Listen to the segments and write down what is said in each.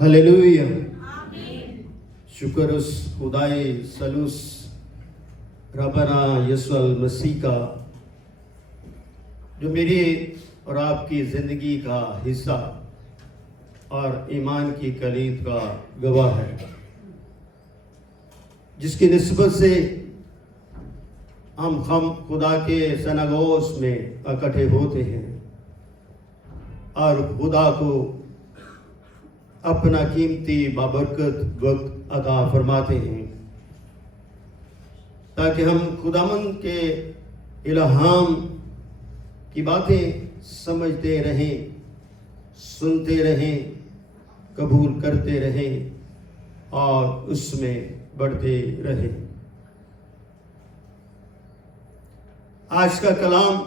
ہلیلویا. شکر اس خدائے سلوس ربنا یسوع المسیح کا جو میری اور آپ کی زندگی کا حصہ اور ایمان کی کلید کا گواہ ہے، جس کی نسبت سے ہم خدا کے سنگوس میں اکٹھے ہوتے ہیں اور خدا کو اپنا قیمتی بابرکت وقت عطا فرماتے ہیں تاکہ ہم خداوند کے الہام کی باتیں سمجھتے رہیں، سنتے رہیں، قبول کرتے رہیں اور اس میں بڑھتے رہیں. آج کا کلام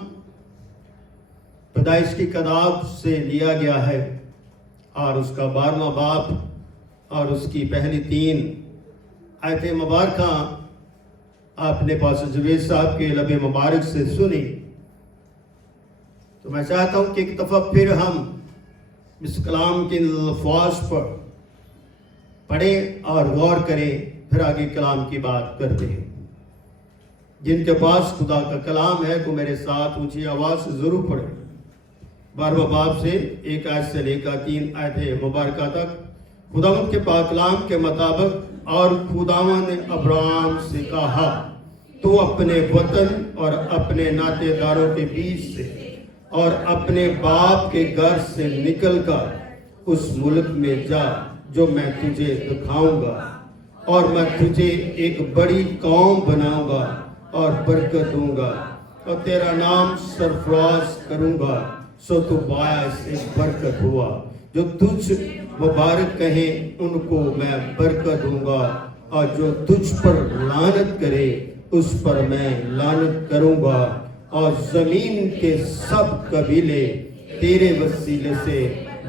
پیدائش کی کتاب سے لیا گیا ہے اور اس کا 12واں باب اور اس کی پہلی 3 آیتیں مبارکہ آپ نے پاسٹر جاوید صاحب کے لب مبارک سے سنی. تو میں چاہتا ہوں کہ ایک دفعہ پھر ہم اس کلام کے الفاظ پر پڑھیں اور غور کریں، پھر آگے کلام کی بات کرتے ہیں. جن کے پاس خدا کا کلام ہے وہ میرے ساتھ اونچی آواز سے ضرور پڑھیں. 12واں باب سے 1 آیت سے لے کر 3 آیت مبارکہ تک. خداوند کے پاک کلام کے مطابق، اور خداوند نے ابراہیم سے کہا تو اپنے وطن اور اپنے ناطے داروں کے بیچ سے اور اپنے باپ کے گھر سے نکل کر اس ملک میں جا جو میں تجھے دکھاؤں گا، اور میں تجھے ایک بڑی قوم بناؤں گا اور برکت دوں گا اور تیرا نام سرفراز کروں گا. سو تو باعث ایک برکت ہوا. جو تجھ مبارک کہیں ان کو میں برکت دوں گا، اور جو تجھ پر لعنت کرے اس پر میں لعنت کروں گا، اور زمین کے سب قبیلے تیرے وسیلے سے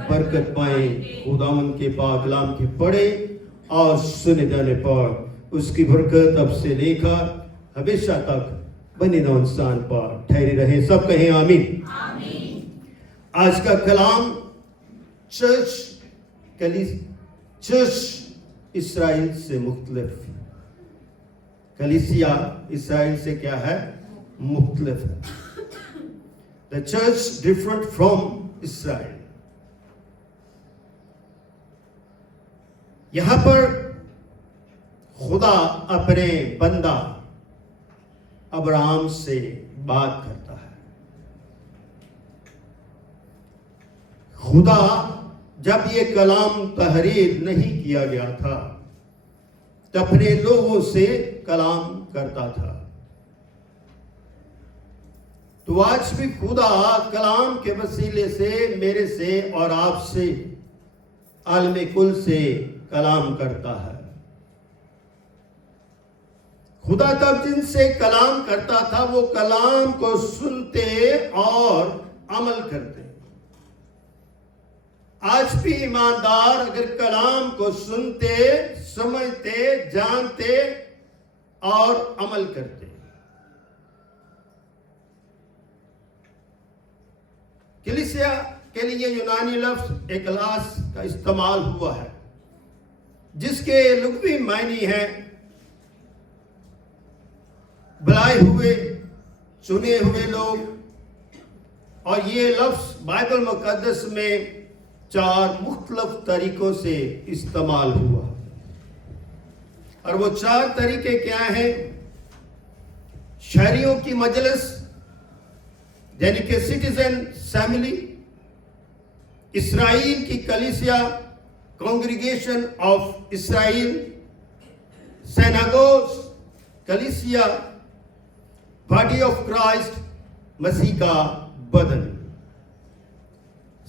برکت پائیں. خداوند کے پاک کلام کے پڑھے اور سنے جانے پر اس کی برکت اب سے لے کر ہمیشہ تک بنی نوع انسان پر ٹھہری رہے. سب کہیں آمین. آج کا کلام چرچ اسرائیل سے مختلف، کلیسیا اسرائیل سے کیا ہے؟ مختلف ہے. The church different from Israel. یہاں پر خدا اپنے بندہ ابراہیم سے بات کرتا ہے. خدا جب یہ کلام تحریر نہیں کیا گیا تھا تو اپنے لوگوں سے کلام کرتا تھا. تو آج بھی خدا کلام کے وسیلے سے میرے سے اور آپ سے عالم کل سے کلام کرتا ہے. خدا تب جن سے کلام کرتا تھا وہ کلام کو سنتے اور عمل کرتے. آج بھی ایماندار اگر کلام کو سنتے، سمجھتے، جانتے اور عمل کرتے. کلیسیا کے لیے یونانی لفظ ایکلاس کا استعمال ہوا ہے، جس کے لغوی معنی ہے بلائے ہوئے، چنے ہوئے لوگ. اور یہ لفظ بائبل مقدس میں 4 مختلف طریقوں سے استعمال ہوا. اور وہ 4 طریقے کیا ہیں؟ شہریوں کی مجلس یعنی کہ سٹیزن اسمبلی، اسرائیل کی کلیسیا کانگریگیشن آف اسرائیل، سیناگوز کلیسیا، باڈی آف کرائسٹ مسیح کا بدن.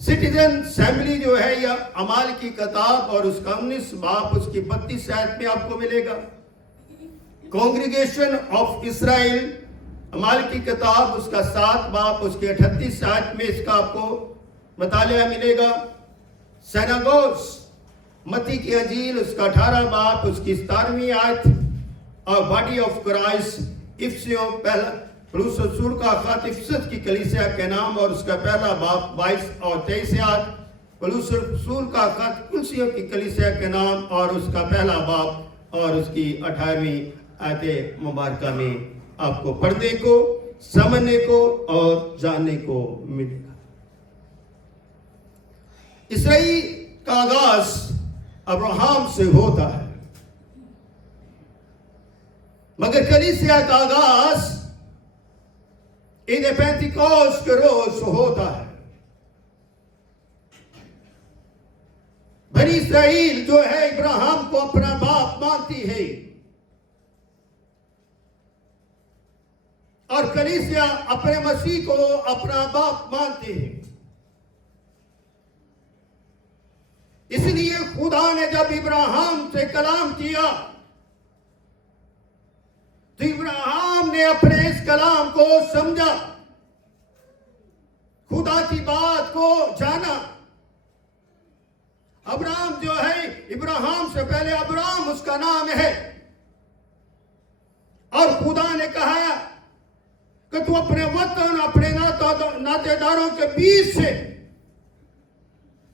سٹیزن اسمبلی جو ہے یہ اعمال کی کتاب اور اس کا 19 باب اس کی 32 آیت میں آپ کو ملے گا. کانگریگیشن آف اسرائیل اعمال کی کتاب اس کا 7 باب اس کی 38 آیت میں اس کا آپ کو مطالعہ ملے گا. سیناگوز متی کی انجیل اس کا 18 باب اس کی 17ویں آیت، اور باڈی آف کرائسٹ افسیوں پہلا پلوس رسول کا خط افسس کی کلیسیا کے نام اور اس کا پہلا باب 22 اور 23 آیت. पौलुस रसूल का खत कुलसियों की कलीसिया के नाम और उसका पहला बाब और उसकी 18वीं आयत मुबारका में आपको पढ़ने को, समझने को और जानने को मिलेगा। इसराइल का आगाज अब्राहम से होता है, मगर कलीसिया का आगाज ईद पेंतिकोस्त के रोज होता है। बनी इसराइल जो है इब्राहिम को अपना बाप मानती है और कलीसिया अपने मसीह को अपना बाप मानती है। इसलिए खुदा ने जब इब्राहिम से कलाम किया तो इब्राहिम ने अपने इस कलाम को समझा, खुदा की बात को जाना। अब्राहम जो है, इब्राहिम से पहले अब्राहम उसका नाम है, और खुदा ने कहा कि तू अपने वतन, अपने नातेदारों के बीच से,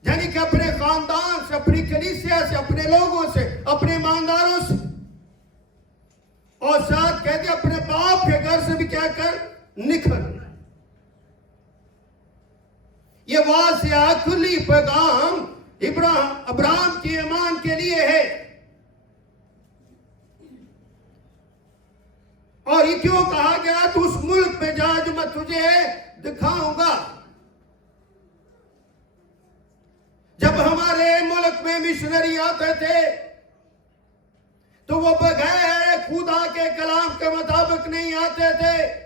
यानी कि अपने खानदान से, अपनी कलीसिया से, अपने लोगों से, अपने ईमानदारों से, और साथ कहते अपने बाप के घर से भी क्या कर, निकल। ये वासिया खुली पैगाम अब्राहम के ईमान के लिए है। और ये क्यों कहा गया, तू उस मुल्क में जा जो मैं तुझे दिखाऊंगा। जब हमारे मुल्क में मिशनरी आते थे तो वो बगैर खुदा के कलाम के मुताबिक नहीं आते थे।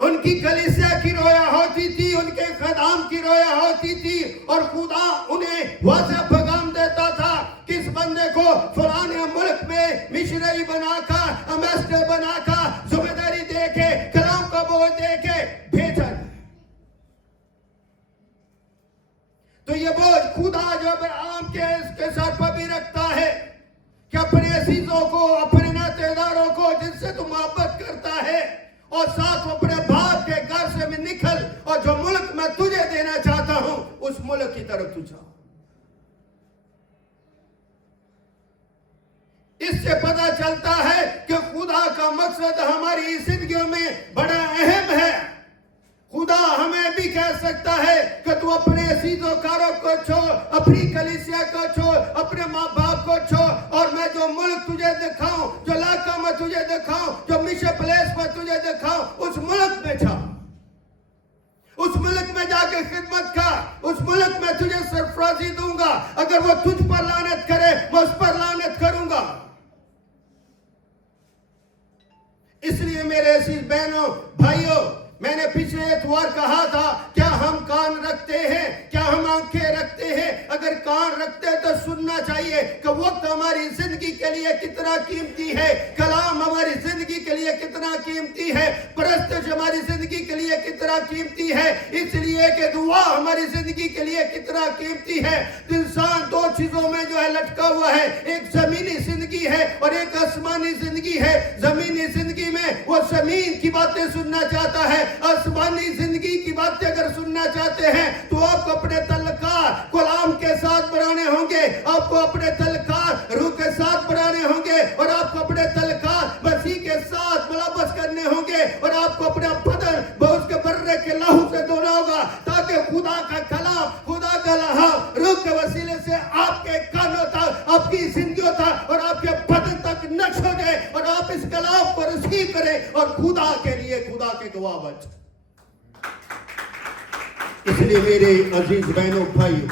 उनकी कलीसिया की रोया होती थी, उनके खदाम की रोया होती थी, और खुदा उन्हें वाज़ेह पैगाम देता था कि इस बंदे को फलाने मुल्क में मिशनरी बनाकर, एम्बेसडर बनाकर, जिम्मेदारी देके, कलाम का बोझ देके भेजा। तो ये बोझ खुदा जो अब्राहम के इसके सर पर भी रखता है कि अपने अजीजों को, अपने नातेदारों को जिनसे तू मोहब्बत करता है, और साथ अपने बाप के घर से भी निकल, और जो मुल्क मैं तुझे देना चाहता हूं उस मुल्क की तरफ तू जा। इससे पता चलता है कि खुदा का मकसद हमारी जिंदगियों में बड़ा अहम है। खुदा हमें भी कह सकता है कि तू अपने अजीजोकारों को छोड़, अपनी कलीसिया को छोड़, अपने माँ बाप को छोड़, और मैं जो मुल्क तुझे दिखाऊं, जो इलाका मैं तुझे दिखाऊं, जो मिशन प्लेस में तुझे दिखाऊं, उस मुल्क में जा। उस मुल्क में जाके खिदमत कर, उस मुल्क में तुझे सरफराजी दूंगा। अगर वो तुझ पर लानत करे, मैं उस पर लानत करूंगा। इसलिए मेरे अजीज बहनों, भाइयों, मैंने पिछले इतवार कहा था, क्या हम कान रखते हैं, क्या हम आंखें रखते हैं? अगर कान रखते तो सुनना चाहिए कि वक्त हमारी जिंदगी के लिए कितना कीमती है, कलाम हमारी जिंदगी के लिए कितना कीमती है, परस्तिश हमारी जिंदगी के लिए कितना कीमती है, इसलिए कि दुआ हमारी जिंदगी के लिए कितना कीमती है। इंसान दो चीजों में जो है लटका हुआ है, एक जमीनी जिंदगी है और एक आसमानी जिंदगी है। जमीनी जिंदगी में वो जमीन की बातें सुनना चाहता है, आसमानी जिंदगी की बातें अगर सुनना चाहते हैं तो आपको अपने तल्लकार कलाम के साथ बनाने होंगे, आपको अपने तल्लकार रूह के साथ बनाने होंगे, और आपको अपने तल्लकार मसीह के साथ मुलाबस करने होंगे, और आपको अपना बदन बहुत के बर्रे के लहू से धोना होगा, ताकि खुदा का कलाम, खुदा का लहा रूह के वसीले से आपके कानों तक, आपकी जिंदगियों तक और आपके बदन तक नक्श हो जाए, और आप इस कलाम को रिसीव करें और खुदा के लिए खुदा के गवाह बन। इसलिए मेरे अजीज बहनों भाइयों,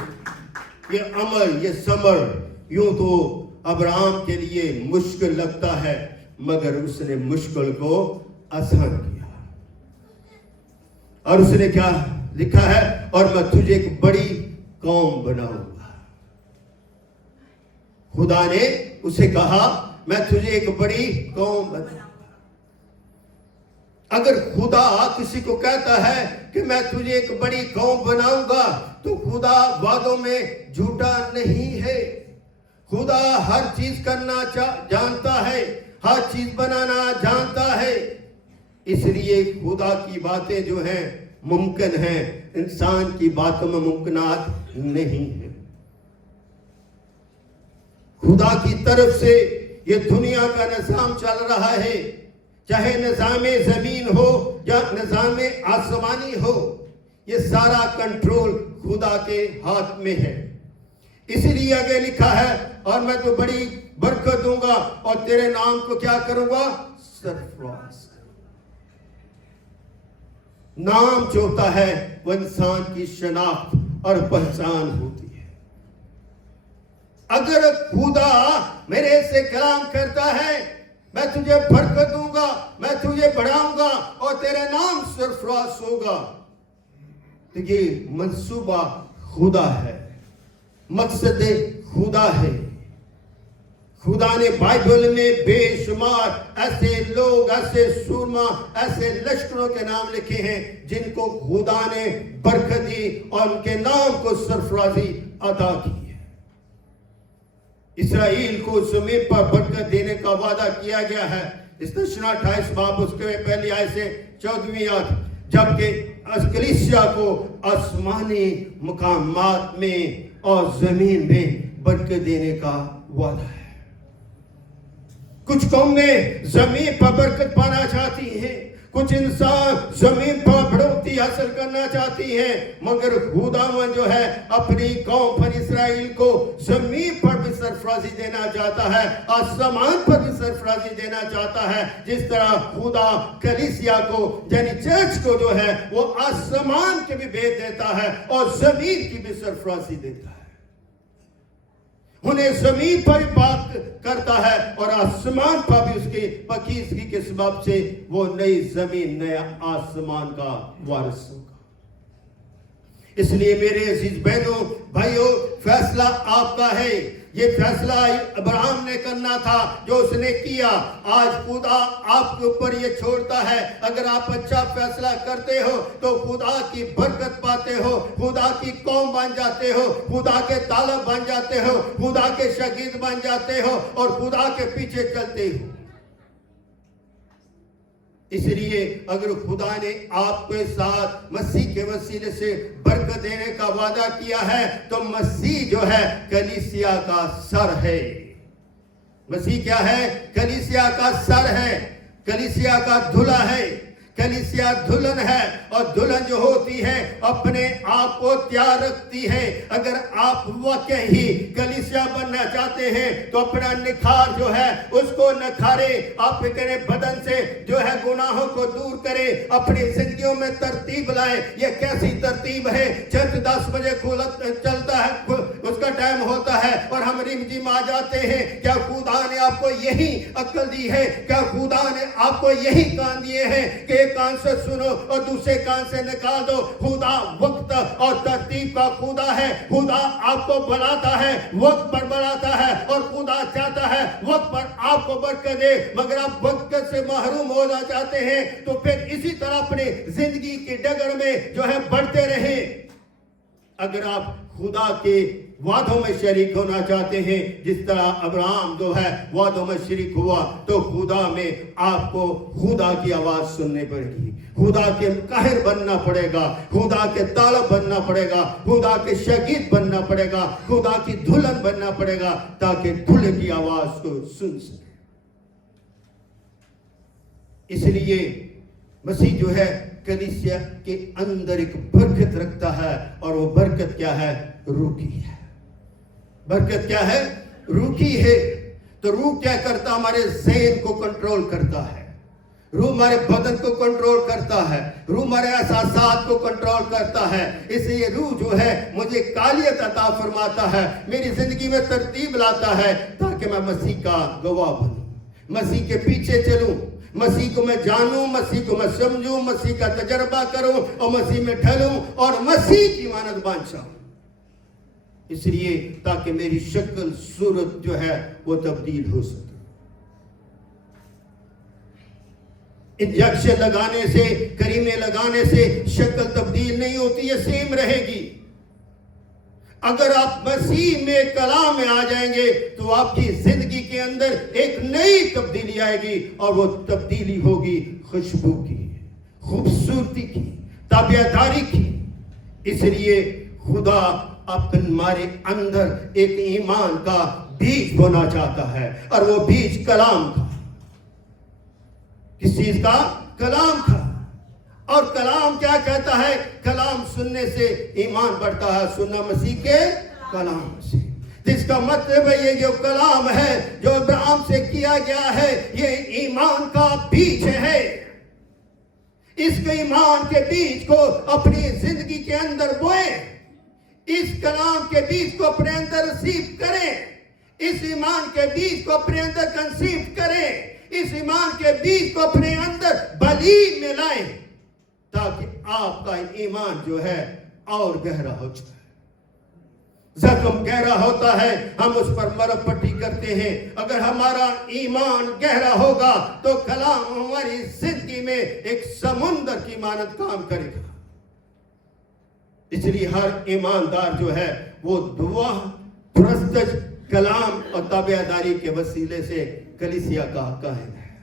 ये अमल, ये समर यूं तो अब्राहम के लिए मुश्किल लगता है, मगर उसने मुश्किल को आसान किया। और उसने क्या लिखा है, और मैं तुझे एक बड़ी कौम बनाऊंगा। खुदा ने उसे कहा, मैं तुझे एक बड़ी कौम बनाऊंगा। अगर खुदा किसी को कहता है कि मैं तुझे एक बड़ी कौम बनाऊंगा, तो खुदा वादों में झूठा नहीं है। खुदा हर चीज करना जानता है, हर चीज बनाना जानता है। इसलिए खुदा की बातें जो हैं ممکن ہیں، انسان کی باتوں میں ممکنات نہیں ہیں۔ خدا کی طرف سے یہ دنیا کا نظام چل رہا ہے، چاہے نظام زمین ہو یا نظام آسمانی ہو، یہ سارا کنٹرول خدا کے ہاتھ میں ہے۔ اس لیے آگے لکھا ہے، اور میں تو بڑی برکت دوں گا اور تیرے نام کو کیا کروں گا؟ سرفراز۔ نام جو ہوتا ہے وہ انسان کی شناخت اور پہچان ہوتی ہے۔ اگر خدا میرے سے کلام کرتا ہے، میں تجھے برکت دوں گا، میں تجھے بڑھاؤں گا اور تیرے نام سرفراز ہوگا، تو یہ منصوبہ خدا ہے، مقصد خدا ہے۔ خدا نے بائبل میں بے شمار ایسے لوگ، ایسے سورما، ایسے لشکروں کے نام لکھے ہیں جن کو خدا نے برکت دی اور ان کے نام کو سرفرازی عطا کی ہے۔ اسرائیل کو زمین پر برکت دینے کا وعدہ کیا گیا ہے، استثنا 28 باب اس کے پہلی آیت سے 14ویں آیت، جبکہ کلیسیا کو آسمانی مقامات میں اور زمین میں برکت دینے کا وعدہ ہے۔ کچھ قومیں زمین پر برکت پانا چاہتی ہیں، کچھ انسان زمین پر بڑھوتی حاصل کرنا چاہتی ہیں، مگر خداوند جو ہے اپنی قوم پر اسرائیل کو زمین پر بھی سرفرازی دینا چاہتا ہے، آسمان پر بھی سرفرازی دینا چاہتا ہے۔ جس طرح خدا کلیسیا کو یعنی چرچ کو جو ہے وہ آسمان کے بھی بھیج دیتا ہے اور زمین کی بھی سرفرازی دیتا ہے۔ انہیں زمین پر بات کرتا ہے اور آسمان پر بھی اس کی پاکیزگی کے سبب سے وہ نئی زمین، نیا آسمان کا وارث ہوگا۔ اس لیے میرے عزیز بہنوں بھائیوں، فیصلہ آپ کا ہے۔ یہ فیصلہ ابراہیم نے کرنا تھا جو اس نے کیا۔ آج خدا آپ کے اوپر یہ چھوڑتا ہے، اگر آپ اچھا فیصلہ کرتے ہو تو خدا کی برکت پاتے ہو، خدا کی قوم بن جاتے ہو، خدا کے طالب بن جاتے ہو، خدا کے شاگرد بن جاتے ہو اور خدا کے پیچھے چلتے ہو۔ اس لیے اگر خدا نے آپ کے ساتھ مسیح کے وسیلے سے برکت دینے کا وعدہ کیا ہے تو مسیح جو ہے کلیسیا کا سر ہے۔ مسیح کیا ہے؟ کلیسیا کا سر ہے، کلیسیا کا دھلا ہے۔ کلیسیا دلہن ہے اور دلہن جو ہوتی ہے اپنے آپ کو تیار رکھتی ہے۔ اگر آپ واقعی کلیسیا بننا چاہتے ہیں تو اپنا نکھار جو ہے اس کو نکھارے، آپ اپنے بدن سے جو ہے گناہوں کو دور کرے، اپنی زندگیوں میں ترتیب لائے۔ یہ کیسی ترتیب ہے؟ چرچ 10 بجے چلتا ہے، اس کا ٹائم ہوتا ہے اور ہم رم جم آ جاتے ہیں۔ کیا خدا نے آپ کو یہی عقل دی ہے؟ کیا خدا نے آپ کو یہی کان دیے ہیں کہ ایک کان سے سنو اور دوسرے کان سے نکال دو؟ خدا وقت اور ترتیب کا خدا ہے۔ خدا آپ کو بلاتا ہے، وقت پر بلاتا ہے اور خدا چاہتا ہے وقت پر آپ کو برکت دے، مگر آپ وقت سے محروم ہونا چاہتے ہیں تو پھر اسی طرح اپنی زندگی کی ڈگر میں جو ہے بڑھتے رہیں۔ اگر آپ خدا کے وعدوں میں شریک ہونا چاہتے ہیں، جس طرح ابراہیم جو ہے وعدوں میں شریک ہوا، تو خدا میں آپ کو خدا کی آواز سننے پڑے گی، خدا کے قاہر بننا پڑے گا، خدا کے طالب بننا پڑے گا، خدا کے شاگرد بننا پڑے گا، خدا کی دلہن بننا پڑے گا تاکہ دلہے کی آواز کو سن سکے۔ اس لیے مسیح جو ہے کلیسیا کے اندر ایک برکت رکھتا ہے اور وہ برکت کیا ہے؟ روح کی ہے۔ برکت کیا ہے؟ روح کی ہے۔ تو روح کیا کرتا؟ ہمارے ذہن کو کنٹرول کرتا ہے، روح ہمارے بدن کو کنٹرول کرتا ہے، روح ہمارے احساسات کو کنٹرول کرتا ہے۔ اس لیے روح جو ہے مجھے قابلیت عطا فرماتا ہے، میری زندگی میں ترتیب لاتا ہے تاکہ میں مسیح کا گواہ بنوں، مسیح کے پیچھے چلوں، مسیح کو میں جانوں، مسیح کو میں سمجھوں، مسیح کا تجربہ کروں اور مسیح میں ڈھلوں اور مسیح کی مانند بن جاؤں۔ اس لیے تاکہ میری شکل صورت جو ہے وہ تبدیل ہو سکے۔ انجیکشن لگانے سے، کریمیں لگانے سے شکل تبدیل نہیں ہوتی، یہ سیم رہے گی۔ اگر آپ مسیح میں کلام میں آ جائیں گے تو آپ کی زندگی کے اندر ایک نئی تبدیلی آئے گی اور وہ تبدیلی ہوگی خوشبو کی، خوبصورتی کی، ताबेदारी की। इसलिए खुदा हमारे अंदर एक ईमान का बीज बोना चाहता है, और वो बीज कलाम का। किस चीज का? कलाम का। और कलाम क्या कहता है? कलाम सुनने से ईमान बढ़ता है, सुनना मसीह के कलाम से। जिसका मतलब है ये जो कलाम है जो अब्राहम से किया गया है, ये ईमान का बीज है। इस ईमान के बीज को अपनी जिंदगी के अंदर बोए, इस कलाम के बीज को अपने अंदर रिसीव करें, इस ईमान के बीज को अपने अंदर कंसीव करें, इस ईमान के बीज को अपने अंदर बली में लाएं, ताकि आपका ईमान जो है और गहरा हो जाए। जख्म गहरा होता है, हम उस पर मरहम पट्टी करते हैं। अगर हमारा ईमान गहरा होगा तो कलाम हमारी जिंदगी में एक समुंदर की मानद काम करेगा। इसलिए हर ईमानदार जो है वो दुआ, प्रस्तज, कलाम और ताबेदारी के वसीले से कलीसिया का कायम है।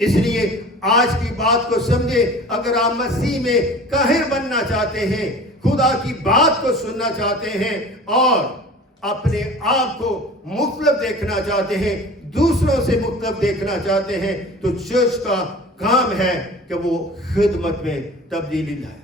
इसलिए आज की बात को समझे। अगर आप मसीह में काहिर बनना चाहते हैं, खुदा की बात को सुनना चाहते हैं और अपने आप को मुख्तलिफ देखना चाहते हैं, दूसरों से मुख्तलिफ देखना चाहते हैं, तो चर्च का काम है कि वो खिदमत में तब्दीली लाए।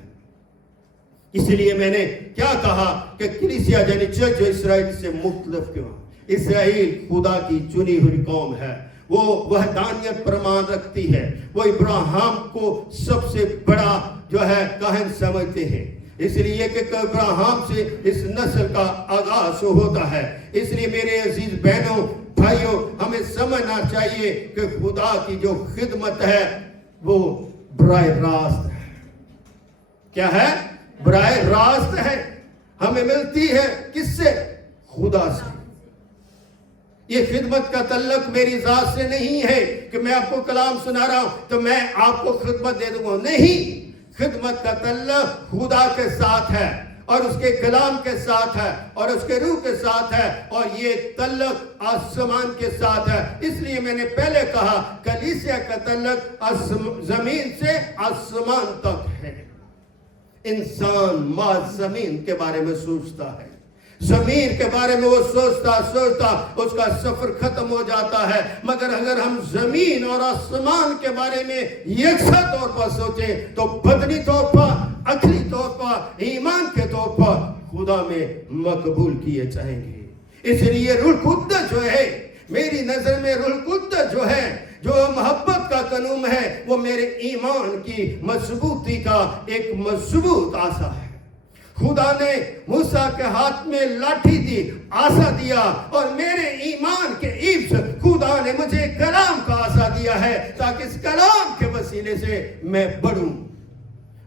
इसलिए मैंने क्या कहा कि कलीसिया यानी चर्च जो इसराइल से मुख्तलिफ क्यों? इसराइल खुदा की चुनी हुई कौम है, वो वहदानियत प्रमाण रखती है, वो इब्राहिम को सबसे बड़ा जो है काहिन समझते हैं। इसलिए कि अब्राहम से इस नस्ल का आगाज होता है। इसलिए मेरे अजीज बहनों, भाइयों, हमें समझना चाहिए कि खुदा की जो खिदमत है वो बराह रास्त है। क्या है? बराह रास्त है। हमें मिलती है किससे? खुदा से। ये खिदमत का तल्लक मेरी जात से नहीं है कि मैं आपको कलाम सुना रहा हूं तो मैं आपको खिदमत दे दूंगा। नहीं, खिदमत का तल्लक खुदा के साथ है और उसके कलाम के साथ है और उसके रूह के साथ है, और ये तल्लक आसमान के साथ है। इसलिए मैंने पहले कहा कलीसिया का तल्लक जमीन से आसमान तक है। इंसान माँ जमीन के बारे में सोचता है, जमीन के बारे में वो सोचता उसका सफर खत्म हो जाता है। मगर अगर हम जमीन और आसमान के बारे में यकसा तौर पर सोचें तो बदनी तौर पर, अखली तौर पर, ईमान के तौर पर खुदा में मकबूल किए जाएंगे। इसलिए रूह कुद्दस जो है, मेरी नजर में रूह कुद्दस जो है, जो मोहब्बत का कानून है, वो मेरे ईमान की मजबूती का एक मजबूत आशा है। खुदा ने मूसा के हाथ में लाठी दी, आशा दिया, और मेरे ईमान के ईब से खुदा ने मुझे कलाम का आशा दिया है, ताकि इस कलाम के वसीले से मैं बढ़ूं,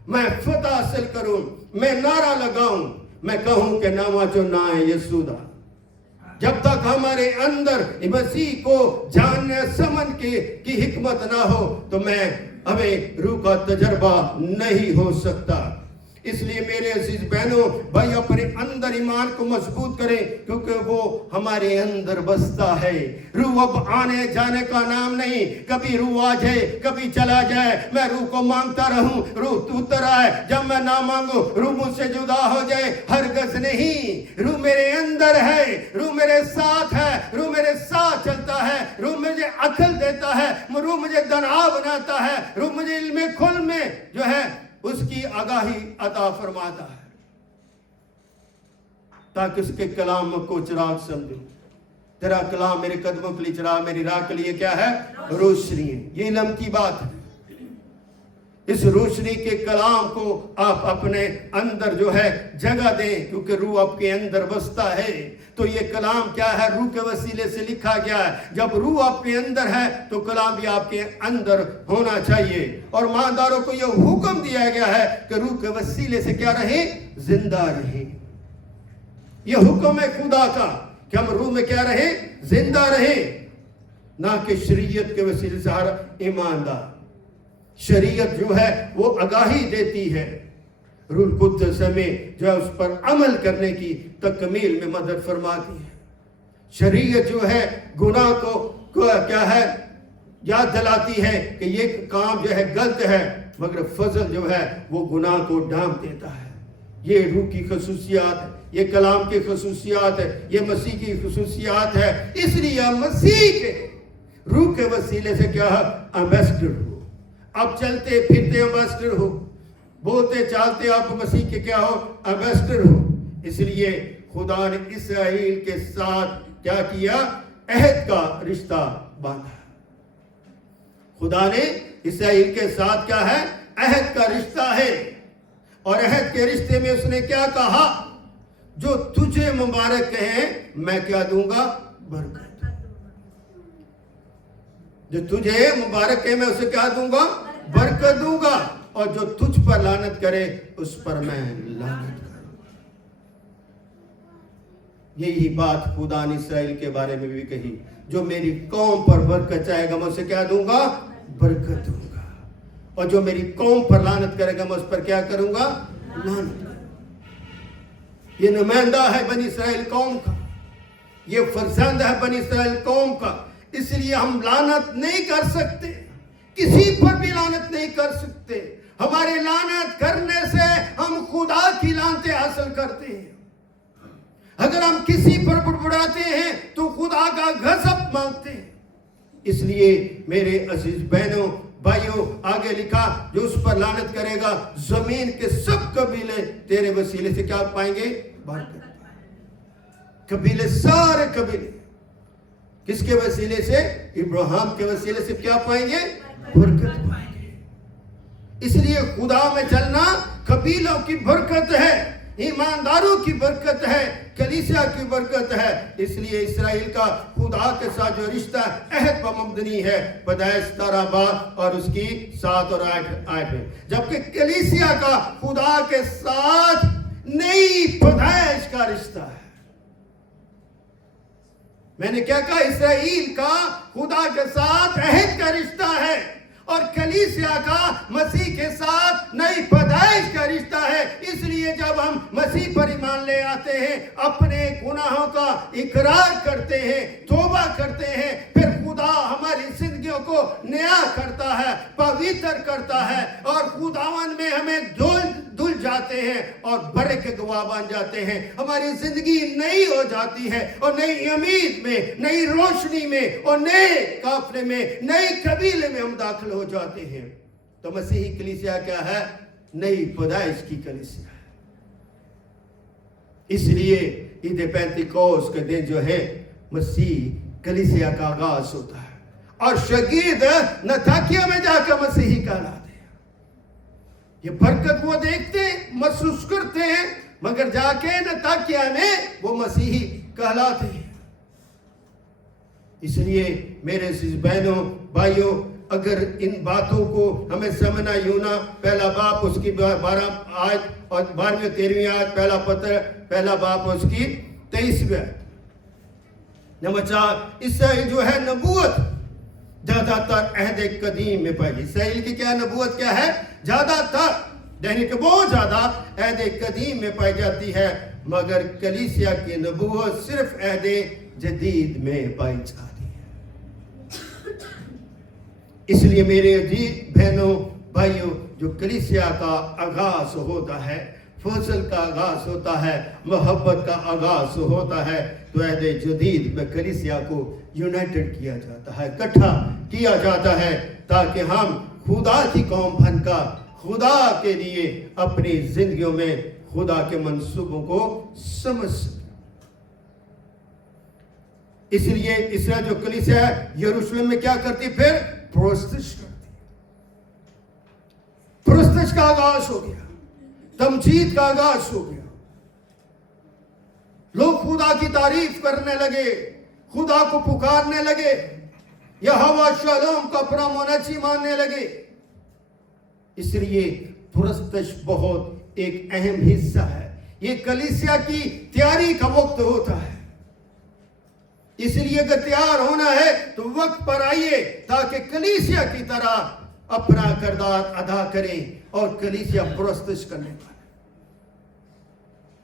मैं फतह हासिल करूं, मैं नारा लगाऊं, मैं कहूं कि नामा जो ना है यसूदा। जब तक हमारे अंदर मसीह को जानने समझ की हिकमत ना हो तो हमें रूह का तजर्बा नहीं हो सकता। इसलिए मेरे अजीज बहनों, भाई, अपने अंदर ईमान को मजबूत करें, क्योंकि वो हमारे अंदर बसता है। रूह अब आने जाने का नाम नहीं, कभी रूह आ जाए कभी चला जाए। मैं रूह को मांगता रहूं, रूह उतर आए, जब मैं ना मांगू रूह मुझसे जुदा हो जाए, हरगज नहीं। रूह मेरे अंदर है, रूह मेरे साथ है, रूह मेरे साथ चलता है, रूह मुझे अकल देता है, रूह मुझे दना बनाता है, रूह मुझे इल्म खुल में जो है उसकी आगाही अता फरमाता है, ताकि उसके कलाम को चिराग समझो। तेरा कलाम मेरे कदमों के लिए चिराग, मेरी राह के लिए क्या है? रोशनी है। ये इल्म की बात है। इस रोशनी के कलाम को आप अपने अंदर जो है जगह दें, क्योंकि रूह आपके अंदर बसता है। तो ये कलाम क्या है? रूह के वसीले से लिखा गया है। जब रूह आपके अंदर है तो कलाम भी आपके अंदर होना चाहिए। और ईमानदारों को यह हुक्म दिया गया है कि रूह के वसीले से क्या रहे? जिंदा रहे। यह हुक्म है खुदा का कि हम रूह में क्या रहे? जिंदा रहे, ना कि शरीयत के वसीले से। हर ईमानदार, शरीयत जो है वो आगाही देती है, रूह कुद्दस में जो है उस पर अमल करने की तकमील में मदद फरमाती है। शरीयत जो है गुनाह को क्या है? یاد دلاتی ہے کہ یہ کام جو ہے غلط ہے، مگر فضل جو ہے وہ گناہ کو ڈھانپ دیتا ہے۔ یہ روح کی خصوصیات ہے، یہ کلام کی خصوصیات ہے، یہ مسیح کی خصوصیات ہے۔ اس لیے مسیح کے روح کے وسیلے سے کیا ہے؟ ایمبیسڈر ہو۔ اب چلتے پھرتے ایمبیسڈر ہو، بولتے چالتے آپ مسیح کے کیا ہو؟ ایمبیسڈر ہو۔ اس لیے خدا نے اسرائیل کے ساتھ کیا کیا؟ عہد کا رشتہ باندھا۔ خدا نے اسرائیل کے ساتھ کیا ہے؟ عہد کا رشتہ ہے، اور عہد کے رشتے میں اس نے کیا کہا؟ جو تجھے مبارک کہیں میں کیا دوں گا؟ برکت۔ جو تجھے مبارک کہے میں اسے کیا دوں گا؟ برکت دوں گا، اور جو تجھ پر لعنت کرے اس پر میں لعنت کروں گا۔ یہی بات خدا نے اسرائیل کے بارے میں بھی کہی، جو میری قوم پر برکت چاہے گا میں اسے کیا دوں گا؟ برکت دوں گا، اور جو میری قوم پر لعنت کرے گا میں اس پر کیا کروں گا؟ لعنت کروں گا۔ یہ نمائندہ ہے بنی اسرائیل قوم کا، یہ فرزند ہے بنی اسرائیل قوم کا۔ اس لیے ہم لعنت نہیں کر سکتے، کسی پر بھی لعنت نہیں کر سکتے۔ ہمارے لعنت کرنے سے ہم خدا کی لعنتیں حاصل کرتے ہیں۔ اگر ہم کسی پر بڑبڑاتے ہیں تو خدا کا غضب مانگتے ہیں۔ اس لیے میرے عزیز بہنوں بھائیوں، آگے لکھا جو اس پر لعنت کرے گا زمین کے سب قبیلے تیرے وسیلے سے کیا پائیں گے؟ برکت۔ قبیلے، سارے قبیلے کس کے وسیلے سے؟ ابراہیم کے وسیلے سے کیا پائیں گے؟ برکت پائیں گے۔ اس لیے خدا میں چلنا قبیلوں کی برکت ہے، ایمانداروں کی برکت ہے، کلیسیا کی برکت ہے۔ اس لیے اسرائیل کا خدا کے ساتھ جو رشتہ عہد پر مبنی ہے، پیدائش 17 باب اور اس کی 7 اور 8 میں، جبکہ کلیسیا کا خدا کے ساتھ نئی پیدائش کا رشتہ ہے۔ میں نے کیا کہا؟ اسرائیل کا خدا کے ساتھ عہد کا رشتہ ہے، اور کلیسیا کا مسیح کے ساتھ نئی پیدائش کا رشتہ ہے۔ اس لیے جب ہم مسیح پر ایمان لے آتے ہیں، اپنے گناہوں کا اقرار کرتے ہیں، توبہ کرتے ہیں، پھر خدا ہماری زندگیوں کو نیا کرتا ہے، پویتر کرتا ہے، اور خداوند میں ہمیں دھل جاتے ہیں اور بڑے کے گواہ بن جاتے ہیں۔ ہماری زندگی نئی ہو جاتی ہے، اور نئی امید میں، نئی روشنی میں، اور نئے قافلے میں، نئی قبیلے میں ہم داخل ہو جاتے ہیں۔ تو مسیحی کلیسیا کیا ہے؟ نئی پیدائش کی کلیسیا ہے۔ اس لیے عید پینتیکوس کے دن جو ہے مسیح کلیسیا کا آغاز ہوتا ہے، اور شاگرد نتاکیا میں جا کر مسیحی کہلاتے ہیں۔ یہ برکت وہ دیکھتے ہیں، محسوس کرتے ہیں، مگر جا کے نتاکیا میں وہ مسیحی کہلاتے ہیں۔ اس لیے میرے عزیز بہنوں بھائیوں، اگر ان باتوں کو ہمیں سمجھنا یونا پہلا باپ اس کی 12 آیت اور 12ویں 13ویں آیت، پہلا پتر پہلا باپ اس کی 23ویں آیت۔ نمبر 4، اسرائیل جو ہے نبوت زیادہ تر عہد قدیم میں پائی۔ اسرائیل کی کیا نبوت کیا ہے؟ زیادہ تر، یعنی کہ بہت زیادہ عہد قدیم میں پائی جاتی ہے، مگر کلیسیا کی نبوت صرف عہد جدید میں پائی جاتی ہے۔ اس لیے میرے عزیز بہنوں بھائیوں، جو کلیسیا کا آغاز ہوتا ہے، فضل کا آغاز ہوتا ہے، محبت کا آغاز ہوتا ہے، تو عہد جدید میں کلیسیا کو یونائٹڈ کیا جاتا ہے، اکٹھا کیا جاتا ہے، تاکہ ہم خدا کی قوم بن کر خدا کے لیے اپنی زندگیوں میں خدا کے منصوبوں کو سمجھ سکیں۔ اس لیے اسرائیل جو کلیسیا ہے یروشلم میں کیا کرتی؟ پھر پرستش کرتی۔ پرستش کا آغاز ہو گیا، تمجید کا آغاز ہو گیا، لوگ خدا کی تعریف کرنے لگے، خدا کو پکارنے لگے، یہوہ شالوم کا اپنا منجی ماننے لگے۔ اس لیے پرستش بہت ایک اہم حصہ ہے، یہ کلیسیا کی تیاری کا وقت ہوتا ہے۔ اس لیے اگر تیار ہونا ہے تو وقت پر آئیے، تاکہ کلیسیا کی طرح اپنا کردار ادا کریں، اور کلیسیا پرستش کرنے والا۔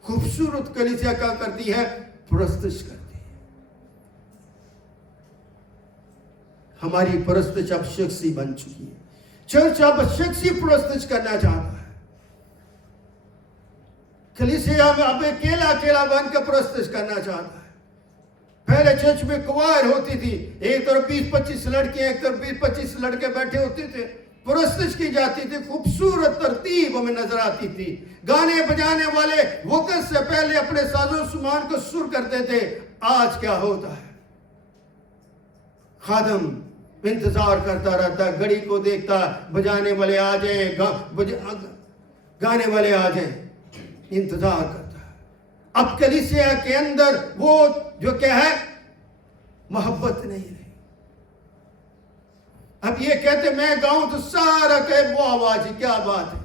خوبصورت کلیسیا کیا کرتی ہے؟ پرستش کرتی ہے۔ हमारी परस्तिश अब शख्सी बन चुकी है। चर्च अब शख्सी परस्तिश करना चाहता है। कलीसिया अब अकेला बनकर परस्तिश करना चाहता है। पहले चर्च में क्वायर होती थी, एक तरफ 20-25 लड़कियां, एक तरफ 20-25 लड़के बैठे होते थे, परस्तिश की जाती थी, खूबसूरत तरतीब हमें नजर आती थी। गाने बजाने वाले वक्त से पहले अपने साजो सामान को सुर करते थे। आज क्या होता है? खादम इंतजार करता रहता, घड़ी को देखता, बजाने वाले आ जाए, गाने वाले आ जाए, इंतजार करता है। अब कलीसिया के अंदर वो जो क्या है, मोहब्बत नहीं रही। अब ये कहते मैं गाऊं तो सारा कहे वो आवाज है, क्या बात है,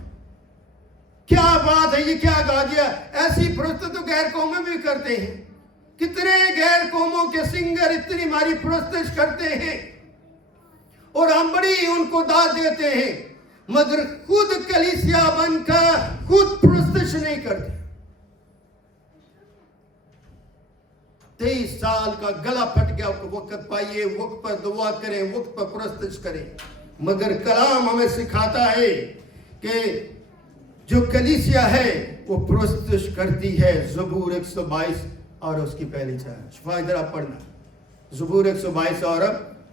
क्या बात है, ये क्या गा दिया। ऐसी प्रस्तुत तो गैर कौमें भी करते हैं। कितने गैर कौमों के सिंगर इतनी मारी प्रस्तुत करते हैं और हम बड़ी उनको दाद देते हैं, मगर खुद कलीसिया बनकर खुद प्रस्तुत नहीं करते। 23 साल का गला फट गया, वक्त पाइए, वक्त पर दुआ करें, वक्त पर प्रस्तुत करें। मगर कलाम हमें सिखाता है कि जो कलीसिया है वो प्रस्तुत करती है। ज़बूर 122 और उसकी पहली 4। शफा इधर आप पढ़ना, ज़बूर 122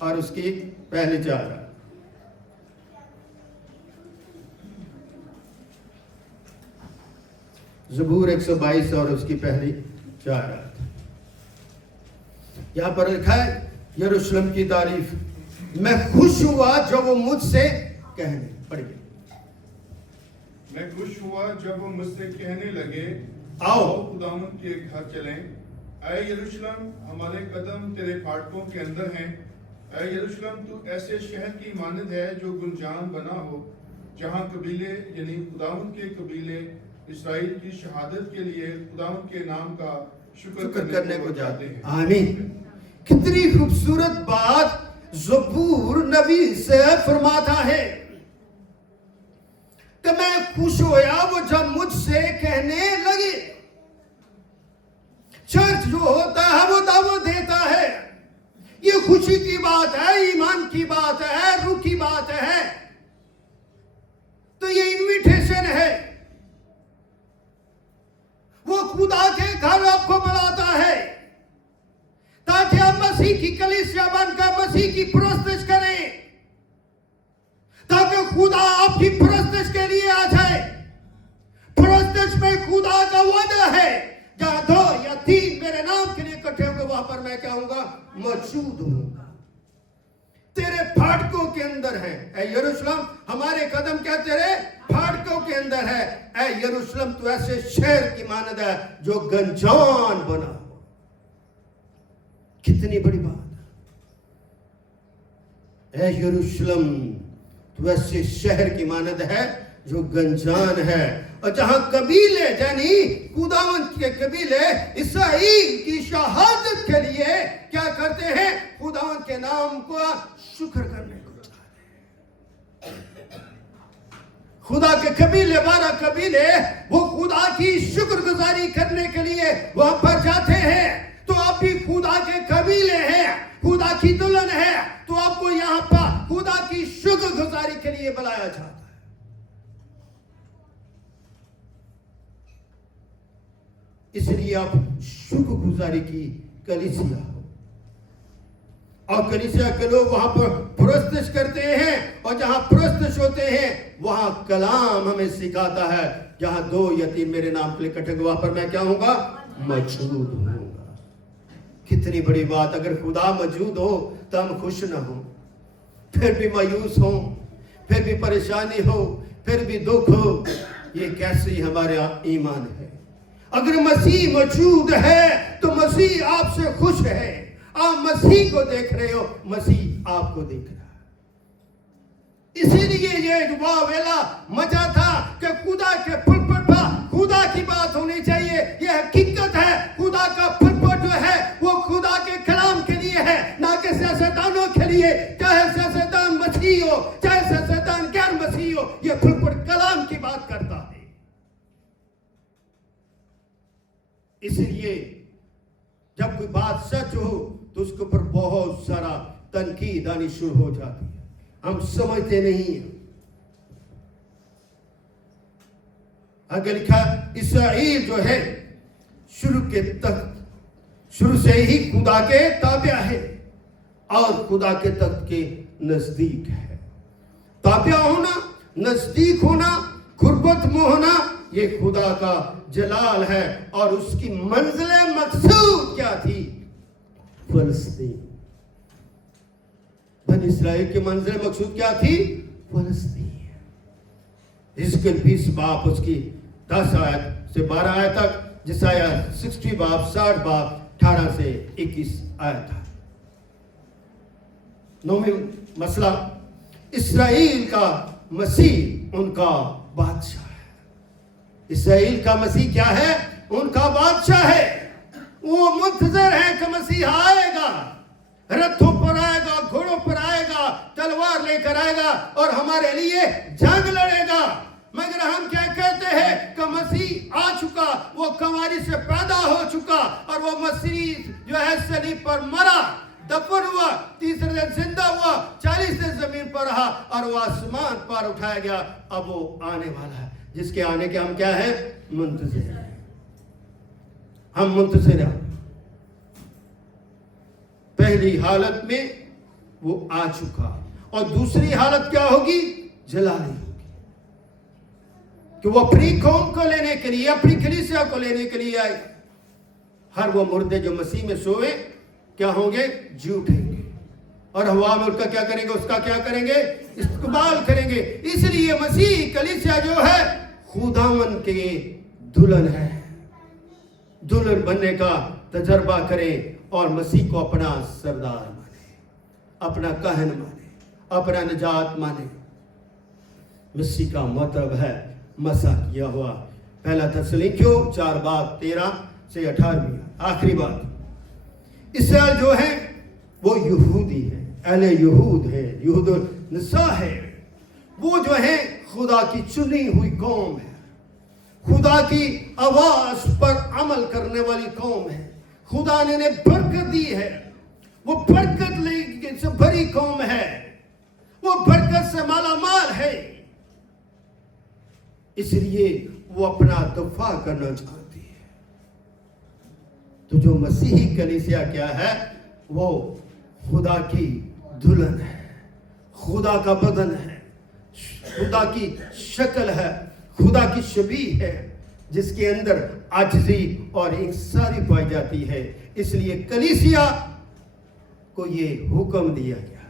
और उसकी पहली 4। ज़बूर 122 और उसकी पहली 4। यहां पर लिखा है यरूशलेम की तारीफ, मैं खुश हुआ जब वो मुझसे कहने, पढ़िए, मैं खुश हुआ जब वो मुझसे कहने लगे आओ खुदावंद के घर चलें। ऐ यरूशलेम, हमारे कदम तेरे फाटकों के अंदर हैं। ऐ यरूशलेम, तू ऐसे शहर की मानद है जो गुंजान बना हो, जहां कबीले यानी खुदावंद के कबीले इस्राएल की शहादत के लिए खुदावंद के नाम का शुक्र करने को जाते हैं। आमीन। कितनी खूबसूरत बात ज़बूर नबी से फरमाता है कि मैं खुश होया वो जब मुझसे कहने लगे। चर्च जो होता है वो दावा देता है, ये खुशी की बात है, ईमान की बात है, रूह की बात है। तो ये इनविटेशन है, वो खुदा के घर आपको बुलाता है ताकि आप मसीह की कलीसिया बनकर मसीह की परस्तिश करें, ताकि खुदा आपकी परस्तिश के लिए आ जाए। परस्तिश में खुदा का वादा है, जहां 2 या 3 मेरे नाम के लिए इकट्ठे होंगे वहां पर मैं क्या होऊंगा, मौजूद हूंगा। तेरे फाटकों के अंदर है। ऐ यरूशलेम, हमारे कदम क्या तेरे फाटकों के अंदर है। ऐ यरूशलेम, तू ऐसे शहर की मानद है जो गंजान बना। कितनी बड़ी बात है। ऐ यरूशलेम, तू ऐसे शहर की मानद है जो गंजान है, और जहां कबीले यानी खुदावंद के कबीले इसराइल की शहादत के लिए क्या करते हैं, खुदावंद के नाम को शुक्र करने को चाहते हैं। खुदा के कबीले 12 कबीले वो खुदा की शुक्रगुजारी करने के लिए वहां पर जाते हैं। तो आप भी खुदा के कबीले हैं, खुदा की दुल्हन है, तो आपको यहां पर खुदा की शुक्रगुजारी के लिए बुलाया जाता है। इसलिए आप शुक्रगुजारी की कलीसिया हो, और कलीसिया के लोग वहां पर प्रस्तुत करते हैं, और जहां प्रस्तुत होते हैं वहां कलाम हमें सिखाता है, जहां 2 या 3 मेरे नाम के लिए इकट्ठे वहां पर मैं क्या होऊंगा, मौजूद होऊंगा। कितनी बड़ी बात। अगर खुदा मौजूद हो तो हम खुश ना हो, फिर भी मायूस हो, फिर भी परेशानी हो, फिर भी दुख हो, ये कैसी हमारा ईमान है। अगर मसीह मौजूद है तो मसीह आपसे खुश है। आप मसीह को देख रहे हो, मसीह आपको देख रहा है। इसीलिए ये वेला मजा था कि खुदा के पुलपट पर खुदा की बात होनी चाहिए। ये हकीकत है, खुदा का पुलपट जो है वो खुदा के कलाम के लिए है, ना कि सियासतदानों के लिए। चाहे सियासतदान मसीह हो, चाहे सियासतदान गैर मसीह हो, ये पुलपट कलाम की बात करता है। इसलिए जब कोई बात सच हो तो उसके ऊपर बहुत सारा तनकीद आनी शुरू हो जाती है, हम समझते नहीं हैं। आगे लिखा इसराइल जो है शुरू से ही खुदा के ताबिया है और खुदा के तख्त के नजदीक है। ताबिया होना, नजदीक होना, गुर्बत में होना, ये खुदा का जलाल है। और उसकी मंजिल मकसूद क्या थी? फलस्तीन। बनी इस्राइल की मंजिल मकसूद क्या थी? फलस्तीन। हिजकिय्याह 20 बाब उसकी 10 आयत से 12 आयत तक, जिसाया 60 बाब 60 बाब 18 से 21 आयत था। नौवीं मसला, इस्राइल का मसीह उनका बादशाह है। इस्राइल का मसीह क्या है? उनका बादशाह है। वो मुंतजर है कि मसीह आएगा, रथों पर आएगा, घोड़ों पर आएगा, तलवार लेकर आएगा और हमारे लिए जंग लड़ेगा। मगर हम क्या कहते हैं कि मसीह आ चुका, वो कंवारी से पैदा हो चुका और वो मसीह जो है सलीब पर मरा, दफन हुआ, तीसरे दिन जिंदा हुआ, 40 दिन जमीन पर रहा और वो आसमान पर उठाया गया। अब वो आने वाला है, जिसके आने के हम क्या है? मुंतज़िर हैं। हम मुंतज़िर हैं। पहली हालत में वो आ चुका और दूसरी हालत क्या होगी? जलाली होगी, कि वो अपनी कौम को लेने के लिए, अपनी कलीसिया को लेने के लिए आए। हर वो मुर्दे जो मसीह में सोए क्या होंगे? जी उठेंगे और हवा में उनका क्या करेंगे? उसका क्या करेंगे? इस्तकबाल करेंगे। इसलिए मसीह कलीसिया जो है खुदावन के दुल्हन है। दुल्हन बनने का तजर्बा करें और मसीह को अपना सरदार माने, अपना कहन माने, अपना निजात माने। मसीह का मतलब है मसा किया हुआ। पहला थिस्सलुनीकियों 4 बाब 13 से 18। आखिरी बात, इस्राएल जो है वो यहूदी है, अहले यहूद है, यहूदुल निसा है। वो जो है खुदा की चुनी हुई कौम है, खुदा की आवाज पर अमल करने वाली कौम है। खुदा ने बरकत दी है, वो बरकत से भरी कौम है, वो बरकत से माला माल है। इसलिए वो अपना दफा करना चाहती है। तो जो मसीही कलीसिया क्या है? वो खुदा की दुल्हन है, खुदा का बदन है, खुदा की शक्ल है, खुदा की शबीह है, जिसके अंदर आजिज़ी और इंकिसारी पाई जाती है। इसलिए कलीसिया को ये हुक्म दिया गया।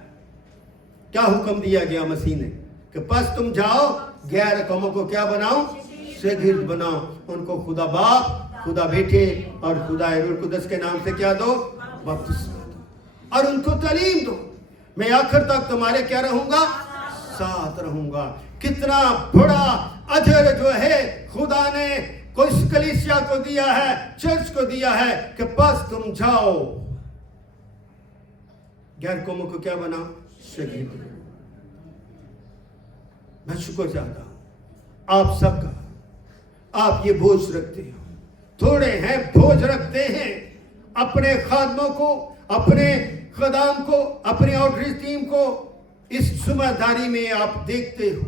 क्या हुक्म दिया गया मसीह ने? कि बस तुम जाओ, गैर कौमों को क्या बनाओ? शागिर्द बनाओ। उनको खुदा बाप, खुदा बेटे और खुदा रूह कुदस के नाम से क्या दो? बपतिस्मा दो और उनको तालीम दो। मैं आखिर तक तुम्हारे क्या रहूंगा? साथ रहूंगा। कितना बड़ा अजर जो है खुदा ने को इस कलीसिया को दिया है, चर्च को दिया है कि बस तुम जाओ, गैर कौमों को क्या बनाओ? शागिर्द। मैं शुक्र चाहता हूं आप सबका। आप ये बोझ रखते हो, थोड़े हैं बोझ रखते हैं अपने खादमों को, अपने खदाम को, अपने आउटरीच टीम को। इस जिम्मेदारी में आप देखते हो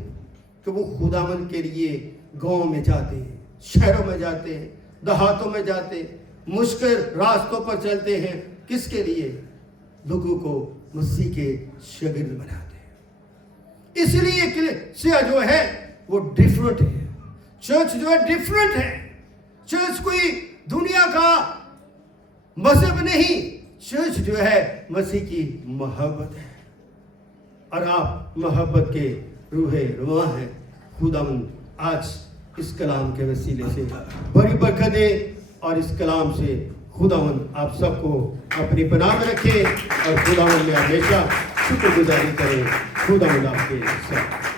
कि वो खुदावन के लिए गांव में जाते हैं, शहरों में जाते हैं, देहातों में जाते हैं, मुश्किल रास्तों पर चलते हैं। किसके लिए? लोगों को मसीह के शागिर्द बनाते हैं। इसलिए कलीसिया जो है वो डिफरेंट है, चर्च जो है डिफरेंट है। चर्च कोई दुनिया का मजहब नहीं, चर्च जो है मसीह की मोहब्बत है और आप मोहब्बत के रूहे रुआ हैं। खुदावन आज इस कलाम के वसीले से बड़ी बरकत दे और इस कलाम से खुदावन आप सबको अपनी पनाह में रखे और खुदावन में हमेशा शुक्रगुजारी करें। खुदावन आपके साथ।